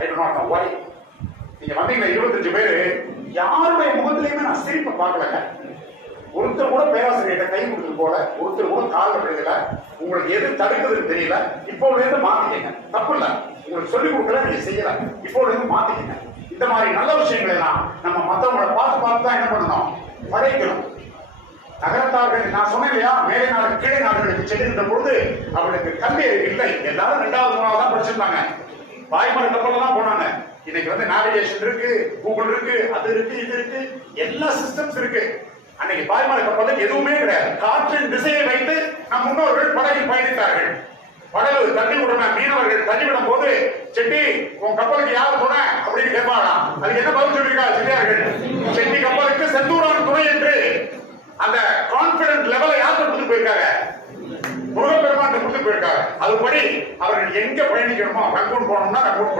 I do not know why. நீங்க வந்தீங்க 25 பேரு, யாருடைய முகத்திலையுமே நான் சிரிப்பை பார்க்கலங்க. ஒருத்தர் கூட பேராசிரியர்கிட்ட கை கொடுத்தது போல, ஒருத்தர் கூட கால் விடுறதுல. உங்களுக்கு எது தடுக்குதுன்னு தெரியல. இப்போல இருந்து மாத்திக்கங்க, தப்பு இல்ல. உங்களுக்கு சொல்லிக் கொடுக்கல, நீங்க செய்யல, இப்போல இருந்து மாத்திக்கங்க. இந்த மாதிரி நல்ல விஷயங்களை எல்லாம் நம்ம மற்றவங்களை பார்த்து தான் என்ன பண்ணணும், படைக்கணும். நகரத்தார்கள், நான் சொன்னேன் இல்லையா, மேலை நாடு கீழே நாடுகளுக்கு செல்லுகின்ற பொழுது அவர்களுக்கு கல்வி அறிவு இல்லை. எல்லாரும் 2வது 3வது தான் படிச்சிருந்தாங்க. பாய்மர கப்பல் தான் போனாங்க. இன்னைக்கு வந்து நேவிகேஷன் இருக்கு, கூகுள் இருக்கு, அது இருக்கு, இது இருக்கு, எல்லா சிஸ்டம்ஸ் இருக்கு. அன்னைக்கு பாய்மர கப்பல் எதுவுமே கிடையாது. காற்றின் திசையை வைத்து நம் முன்னோர்கள் படகில் பயணித்தார்கள். படகு தண்ணி விடுற மீனவர்கள் தண்ணி விடும் போது, செட்டி உன் கப்பலுக்கு யார் துணை அப்படின்னு கேட்பாங்களாம். அதுக்கு என்ன பதில் சொல்லியிருக்காங்க செட்டியார்கள்? செட்டி கப்பலுக்கு செந்தூரான் துணை என்று. அந்த கான்பிடன்ட் லெவலை யார் கொடுத்துட்டு போயிருக்காங்க? முருகப்பெருமான் கொடுத்துட்டு போயிருக்காங்க. அதுபடி அவர்கள் எங்க பயணிக்கணுமோ, ரங்கூன் போனோம்னா ரங்கூன்